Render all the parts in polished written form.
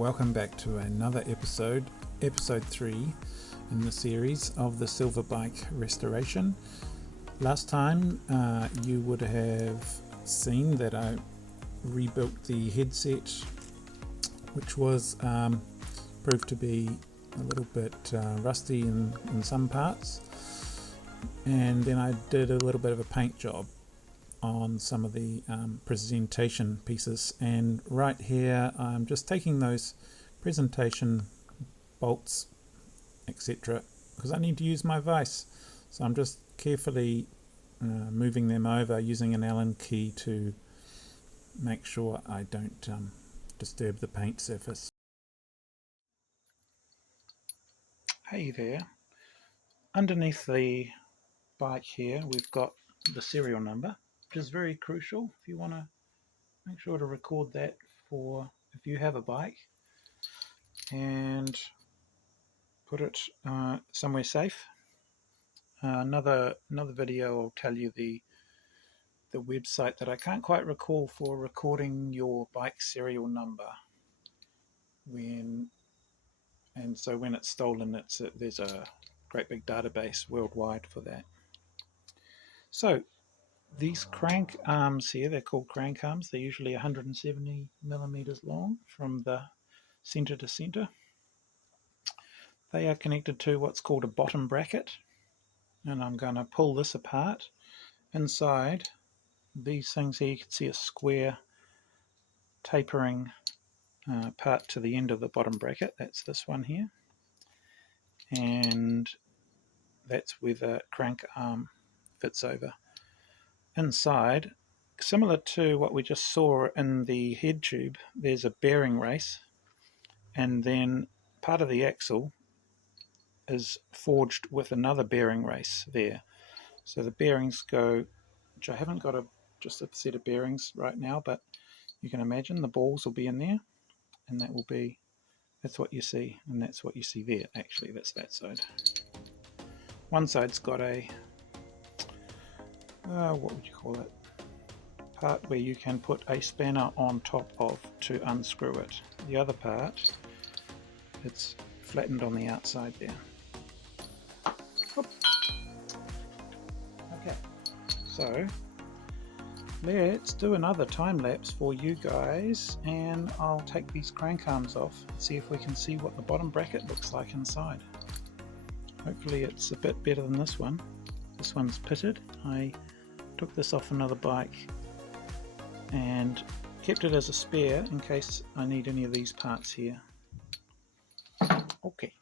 Welcome back to another episode 3 in the series of the Silver Bike restoration. Last time you would have seen that I rebuilt the headset, which was proved to be a little bit rusty in some parts, and then I did a little bit of a paint job on some of the presentation pieces, and right here I'm just taking those presentation bolts etc because I need to use my vise, so I'm just carefully moving them over using an Allen key to make sure I don't disturb the paint surface. Hey there, underneath the bike here we've got the serial number, which is very crucial if you want to make sure to record that for if you have a bike, and put it somewhere safe. Another video will tell you the website that I can't quite recall for recording your bike serial number so when it's stolen, there's a great big database worldwide for that. So these crank arms here, they're called crank arms. They're usually 170 millimeters long from the center to center. They are connected to what's called a bottom bracket, and I'm going to pull this apart. Inside these things here you can see a square tapering part to the end of the bottom bracket. That's this one here, and that's where the crank arm fits over. Inside, similar to what we just saw in the head tube, there's a bearing race, and then part of the axle is forged with another bearing race there. So the bearings go, which I haven't got just a set of bearings right now, but you can imagine the balls will be in there, and that's what you see, and that's what you see there. Actually, that's that side. One side's got a what would you call it, part where you can put a spanner on top of to unscrew it. The other part, it's flattened on the outside there. Okay, so let's do another time lapse for you guys, and I'll take these crank arms off and see if we can see what the bottom bracket looks like inside. Hopefully it's a bit better than this one. This one's pitted. I took this off another bike and kept it as a spare in case I need any of these parts here. Okay.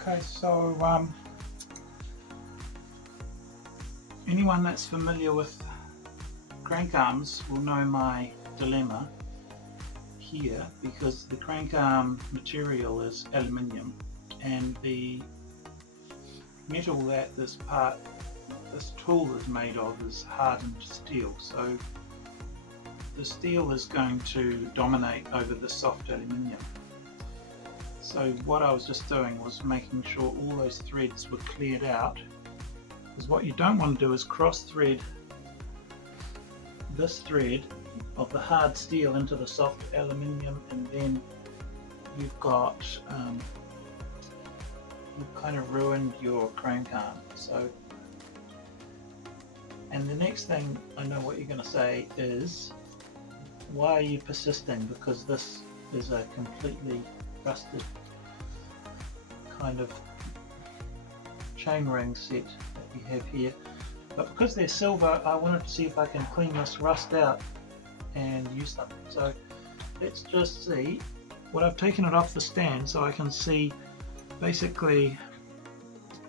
Okay, so anyone that's familiar with crank arms will know my dilemma here, because the crank arm material is aluminium, and the metal that this tool is made of is hardened steel. So the steel is going to dominate over the soft aluminium. So what I was just doing was making sure all those threads were cleared out, because what you don't want to do is cross thread this thread of the hard steel into the soft aluminium, and then you've got you've kind of ruined your crank arm. So, and the next thing I know what you're going to say is, why are you persisting? Because this is a completely rusted kind of chainring set that we have here. But because they're silver, I wanted to see if I can clean this rust out and use them. So let's just see. What I've taken it off the stand so I can see basically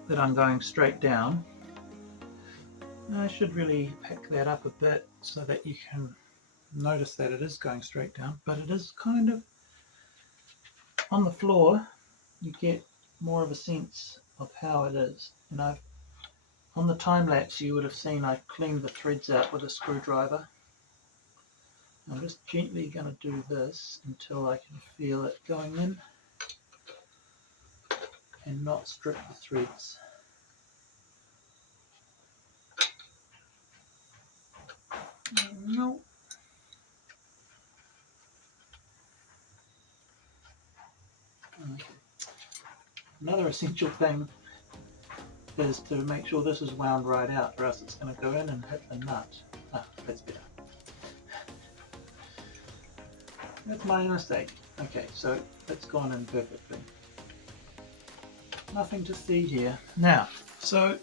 that I'm going straight down. Now I should really pick that up a bit so that you can notice that it is going straight down, but it is kind of on the floor. You get more of a sense of how it is. And on the time lapse you would have seen I cleaned the threads out with a screwdriver. I'm just gently going to do this until I can feel it going in and not strip the threads. No. Okay. Another essential thing is to make sure this is wound right out, or else it's going to go in and hit the nut. Ah, that's better. That's my mistake. Okay, so it's gone in perfectly. Nothing to see here. Now, so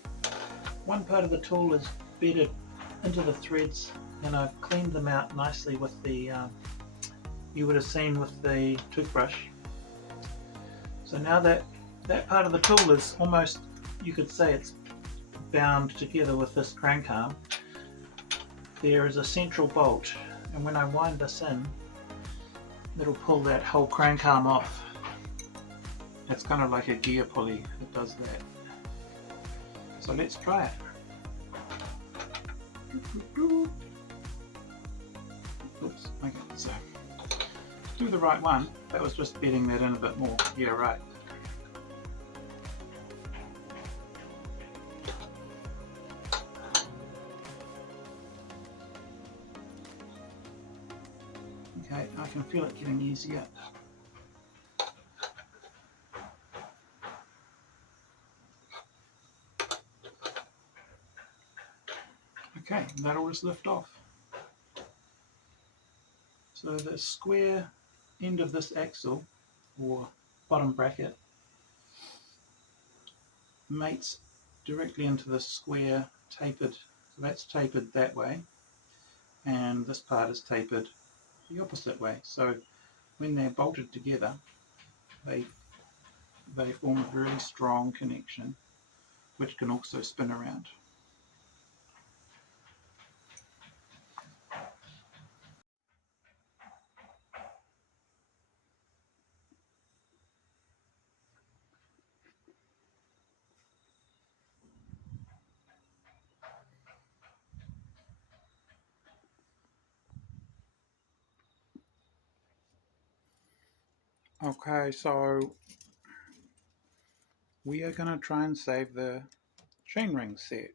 one part of the tool is bedded into the threads, and I've cleaned them out nicely with the, you would have seen with the toothbrush. So now that part of the tool is almost, you could say it's bound together with this crank arm. There is a central bolt, and when I wind this in, it'll pull that whole crank arm off. It's kind of like a gear pulley that does that. So let's try it. Oops, okay, so do the right one. That was just bedding that in a bit more. Yeah, right. Okay, I can feel it getting easier. Okay, and that'll just lift off. So the square end of this axle, or bottom bracket, mates directly into this square tapered. So that's tapered that way, and this part is tapered the opposite way. So when they're bolted together, they form a very strong connection, which can also spin around. Okay, so we are going to try and save the chainring set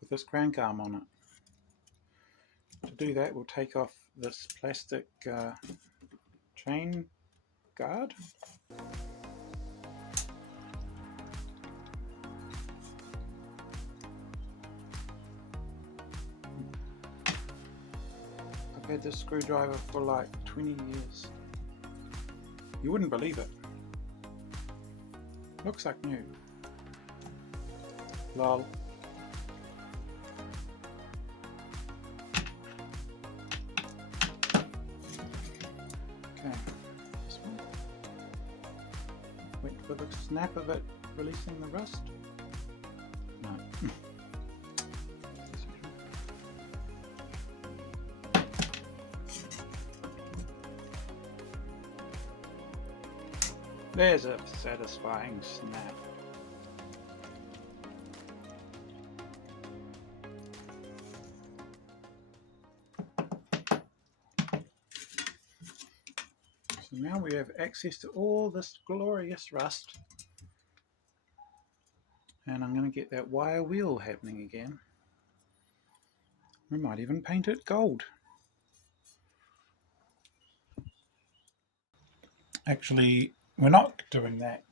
with this crank arm on it. To do that, we'll take off this plastic chain guard. I've had this screwdriver for like 20 years. You wouldn't believe it. Looks like new. Lol. Okay, this one. Wait for the snap of it releasing the rust. No. There's a satisfying snap. So now we have access to all this glorious rust. And I'm going to get that wire wheel happening again. We might even paint it gold. Actually, we're not doing that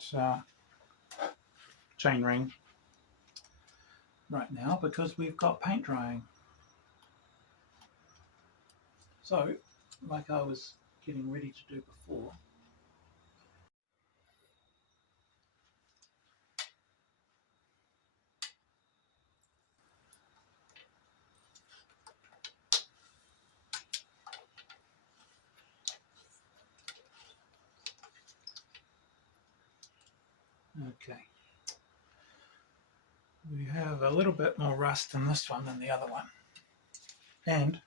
chain ring right now because we've got paint drying. So, like I was getting ready to do before, okay, we have a little bit more rust in this one than the other one, and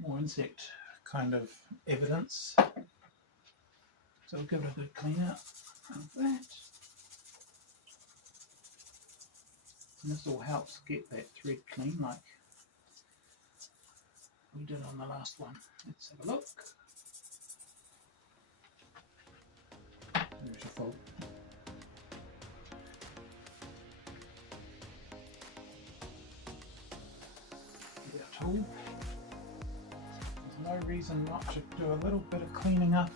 more insect kind of evidence. So we'll give it a good clean out of that. And this all helps get that thread clean like we did on the last one. Let's have a look. Beautiful. Get our tool. There's no reason not to do a little bit of cleaning up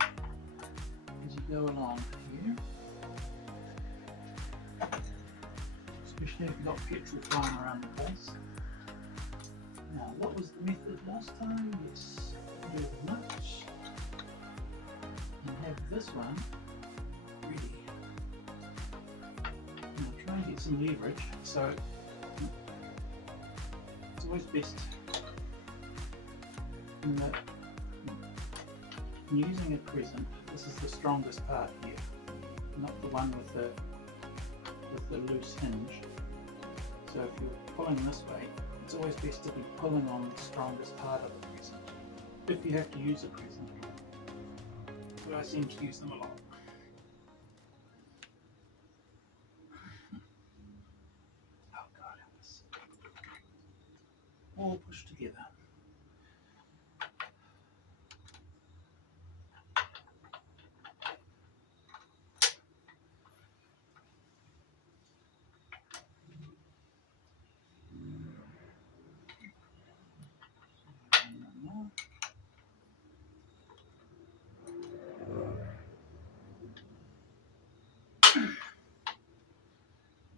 as you go along here. Especially if you've got petrol flying around the place. Now, what was the method last time? Yes, do the much. And have this one ready. Now try and get some leverage, so it's always best in that when you're using a crescent, this is the strongest part here, not the one with the loose hinge. So if you're pulling this way, it's always best to be pulling on the strongest part of the crescent, if you have to use a crescent. But I seem to use them a lot. Oh God, help us. All pushed together.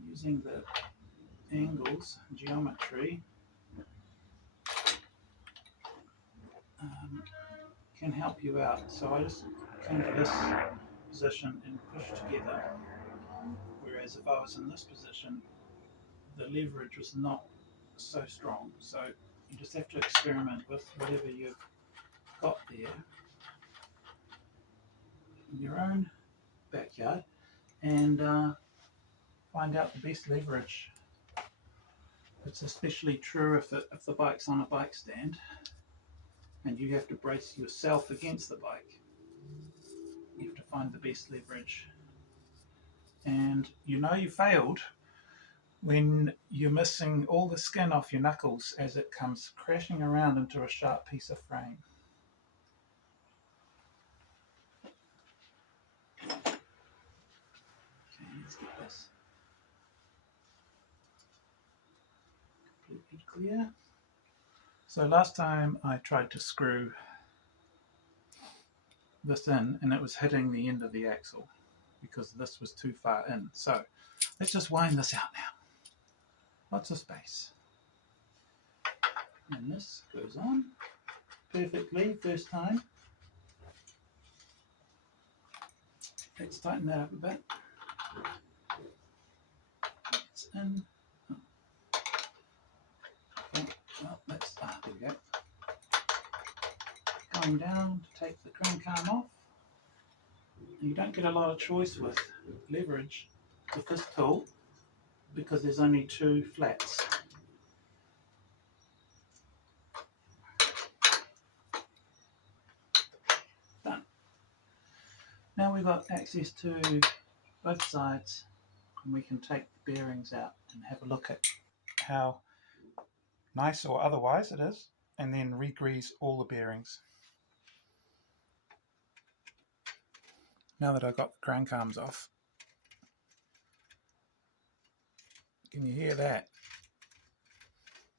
Using the angles, geometry, can help you out. So I just come to this position and push together, whereas if I was in this position, the leverage was not so strong. So you just have to experiment with whatever you've got there in your own backyard and find out the best leverage. It's especially true if the bike's on a bike stand and you have to brace yourself against the bike. You have to find the best leverage. And you know you failed when you're missing all the skin off your knuckles as it comes crashing around into a sharp piece of frame. Okay, let's get this completely clear. So last time I tried to screw this in and it was hitting the end of the axle because this was too far in. So let's just wind this out now. Lots of space. And this goes on perfectly first time. Let's tighten that up a bit. It's in. Okay, well, there we go. Going down to take the crank arm off. You don't get a lot of choice with leverage with this tool because there's only two flats. Done. Now we've got access to both sides and we can take the bearings out and have a look at how nice or otherwise it is. and then re-grease all the bearings. Now that I've got the crank arms off, can you hear that?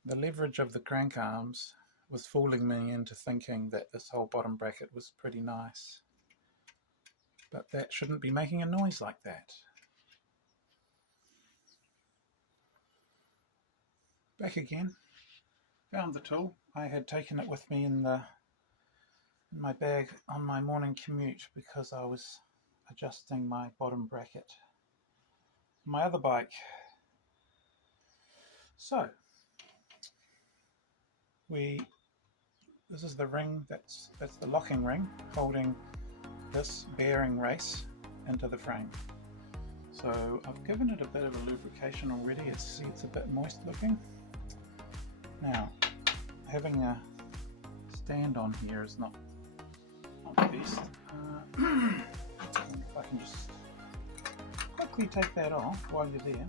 The leverage of the crank arms was fooling me into thinking that this whole bottom bracket was pretty nice. But that shouldn't be making a noise like that. Back again. Found the tool. I had taken it with me in my bag on my morning commute because I was adjusting my bottom bracket. My other bike. So this is the ring, that's the locking ring holding this bearing race into the frame. So I've given it a bit of a lubrication already. It's a bit moist looking. Now, having a stand on here is not the best. If I can just quickly take that off while you're there.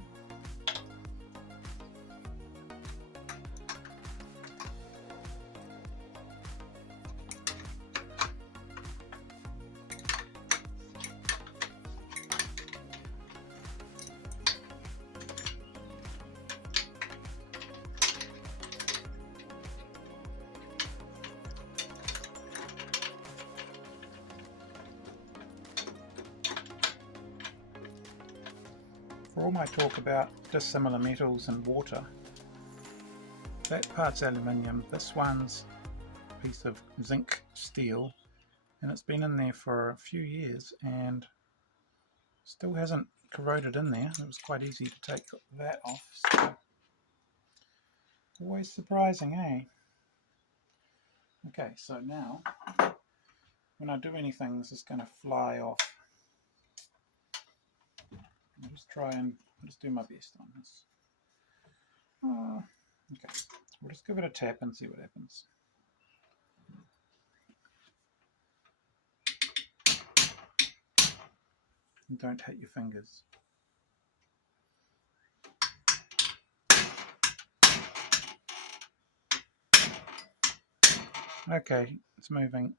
For all my talk about dissimilar metals and water, that part's aluminium, this one's a piece of zinc steel, and it's been in there for a few years and still hasn't corroded in there. It was quite easy to take that off, so always surprising, eh? Okay, so now when I do anything, this is going to fly off. I'll just do my best on this. Okay, we'll just give it a tap and see what happens. And don't hit your fingers. Okay, it's moving.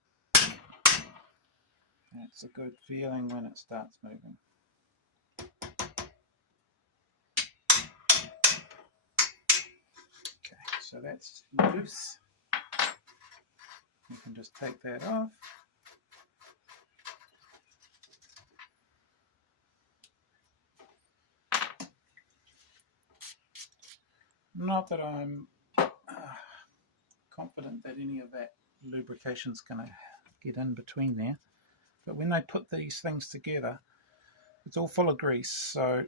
It's a good feeling when it starts moving. Okay, so that's loose. You can just take that off. Not that I'm confident that any of that lubrication's going to get in between there, but when they put these things together, it's all full of grease, so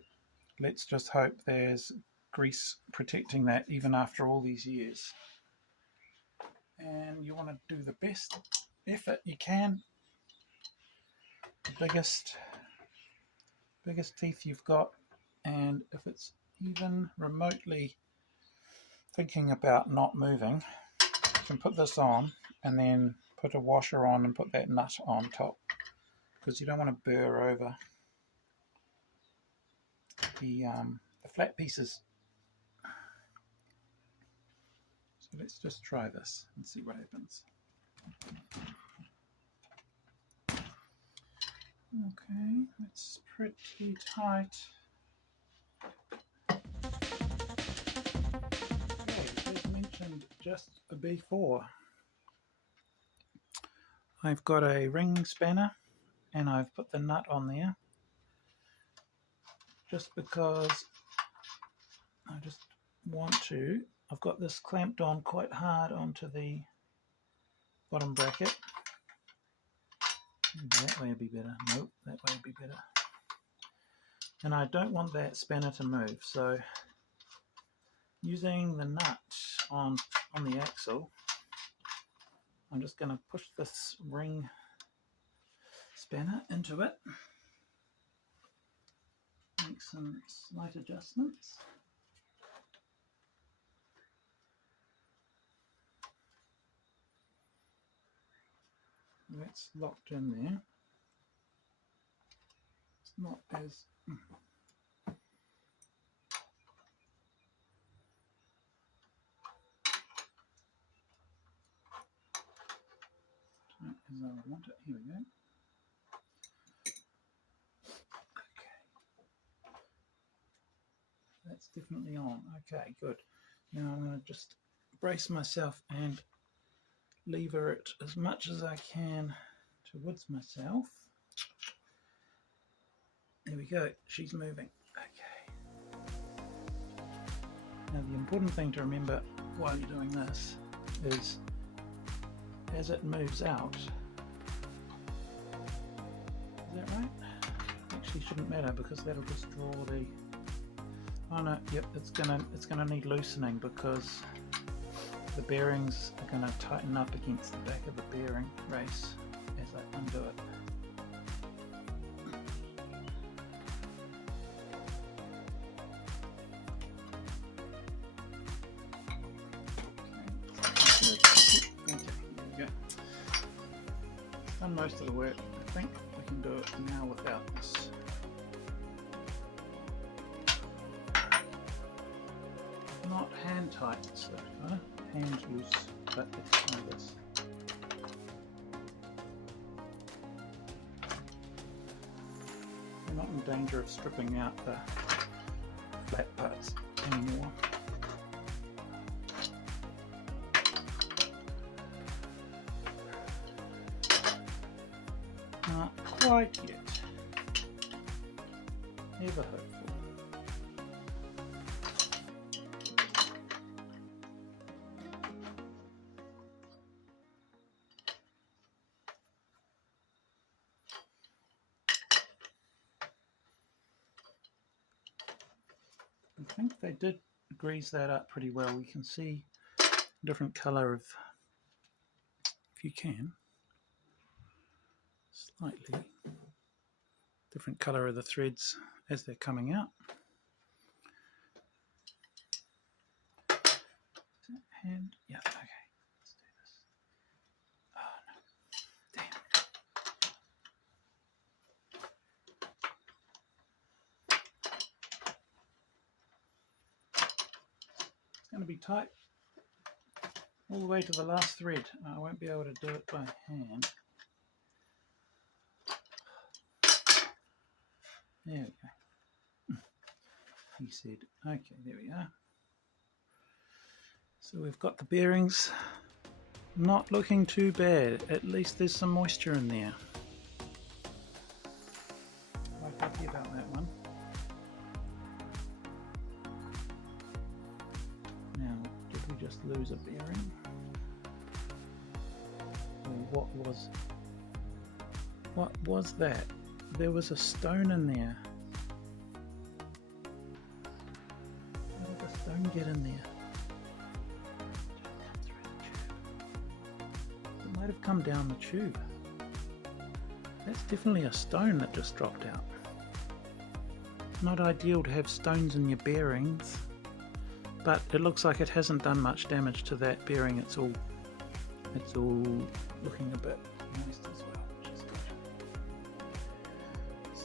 let's just hope there's grease protecting that even after all these years. And you want to do the best effort you can, the biggest teeth you've got, and if it's even remotely thinking about not moving, you can put this on and then put a washer on and put that nut on top, because you don't want to burr over the flat pieces. So let's just try this and see what happens. Okay, that's pretty tight. Okay, as mentioned just before, I've got a ring spanner and I've put the nut on there just because I just want to. I've got this clamped on quite hard onto the bottom bracket. That way would be better. Nope, that way would be better. And I don't want that spanner to move, so using the nut on the axle, I'm just going to push this ring spanner into it, make some slight adjustments. That's locked in there. It's not as as I want it. Here we go. Okay. That's definitely on. Okay, good. Now I'm going to just brace myself and lever it as much as I can towards myself. There we go. She's moving. Okay. Now the important thing to remember while you're doing this is as it moves out. Is that right? Actually shouldn't matter because that'll just draw the... Oh no, yep, it's gonna need loosening because the bearings are gonna tighten up against the back of the bearing race as I undo it. Done most of the work. I think we can do it now without this. Not hand tight so far, hand loose, but let's try this. We're not in danger of stripping out the flat parts anymore. Not quite yet. Ever hopeful. I think they did grease that up pretty well. We can see a different colour of, if you can, slightly different colour of the threads as they're coming out. And yeah, okay, let's do this. Oh no, damn. It's going to be tight all the way to the last thread. I won't be able to do it by hand. There we go. He said, okay, there we are. So we've got the bearings not looking too bad. At least there's some moisture in there. Quite happy about that one. Now, did we just lose a bearing? Or what was that? There was a stone in there. How did the stone get in there? It might have come down the tube. That's definitely a stone that just dropped out. Not ideal to have stones in your bearings, but it looks like it hasn't done much damage to that bearing. It's all looking a bit moist as well, which is good.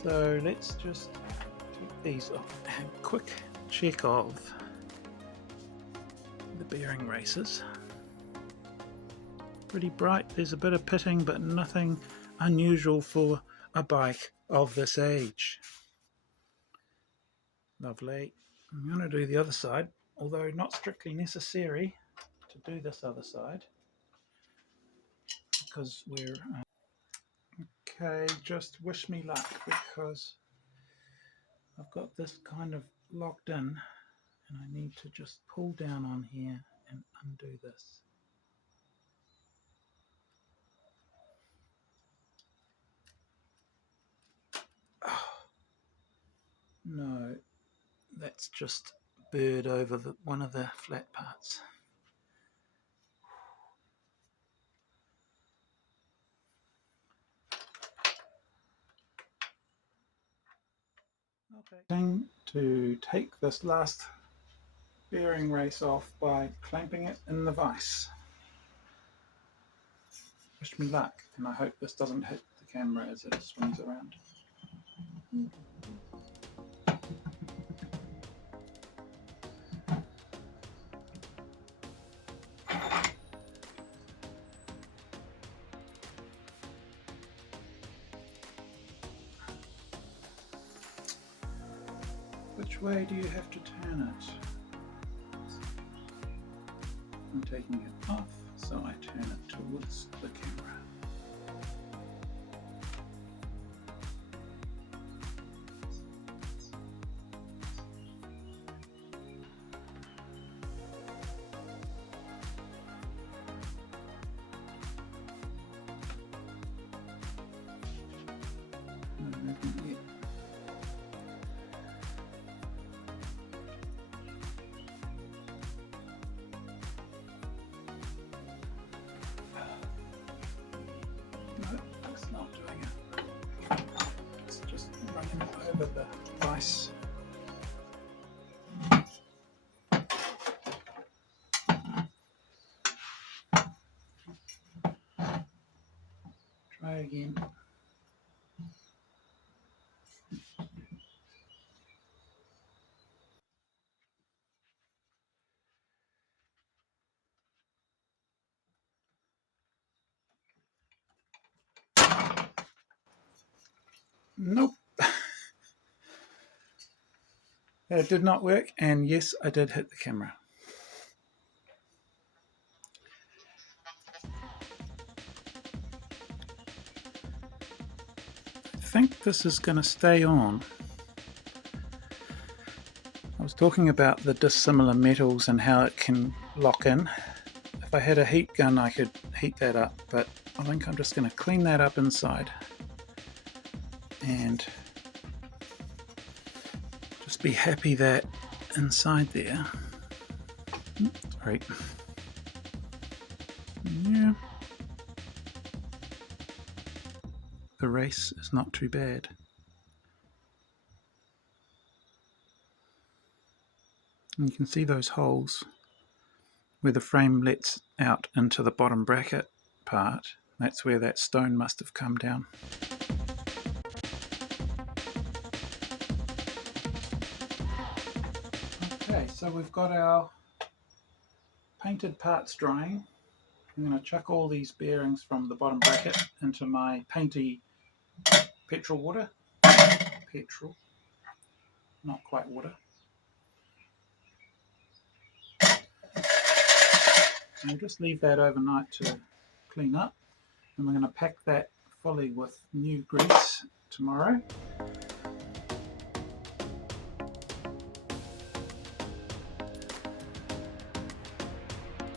So let's just take these off and quick check of the bearing races. Pretty bright, there's a bit of pitting, but nothing unusual for a bike of this age. Lovely. I'm going to do the other side, although not strictly necessary to do this other side because we're okay. Just wish me luck because I've got this kind of locked in and I need to just pull down on here and undo this. Oh, no, that's just burred over one of the flat parts. Okay. To take this last bearing race off by clamping it in the vise. Wish me luck, and I hope this doesn't hit the camera as it swings around. way do you have to turn it? I'm taking it off, so I turn it towards the camera. No movement yet. No, it's not doing it. It's just running over the device. Try again. Nope. It did not work, and yes, I did hit the camera. I think this is going to stay on. I was talking about the dissimilar metals and how it can lock in. If I had a heat gun, I could heat that up, but I think I'm just going to clean that up inside and just be happy that inside there. Sorry. Yeah. The race is not too bad. And you can see those holes where the frame lets out into the bottom bracket part. That's where that stone must have come down. Okay, so we've got our painted parts drying. I'm going to chuck all these bearings from the bottom bracket into my painty petrol water. Petrol, not quite water. And we'll just leave that overnight to clean up. And we're going to pack that fully with new grease tomorrow.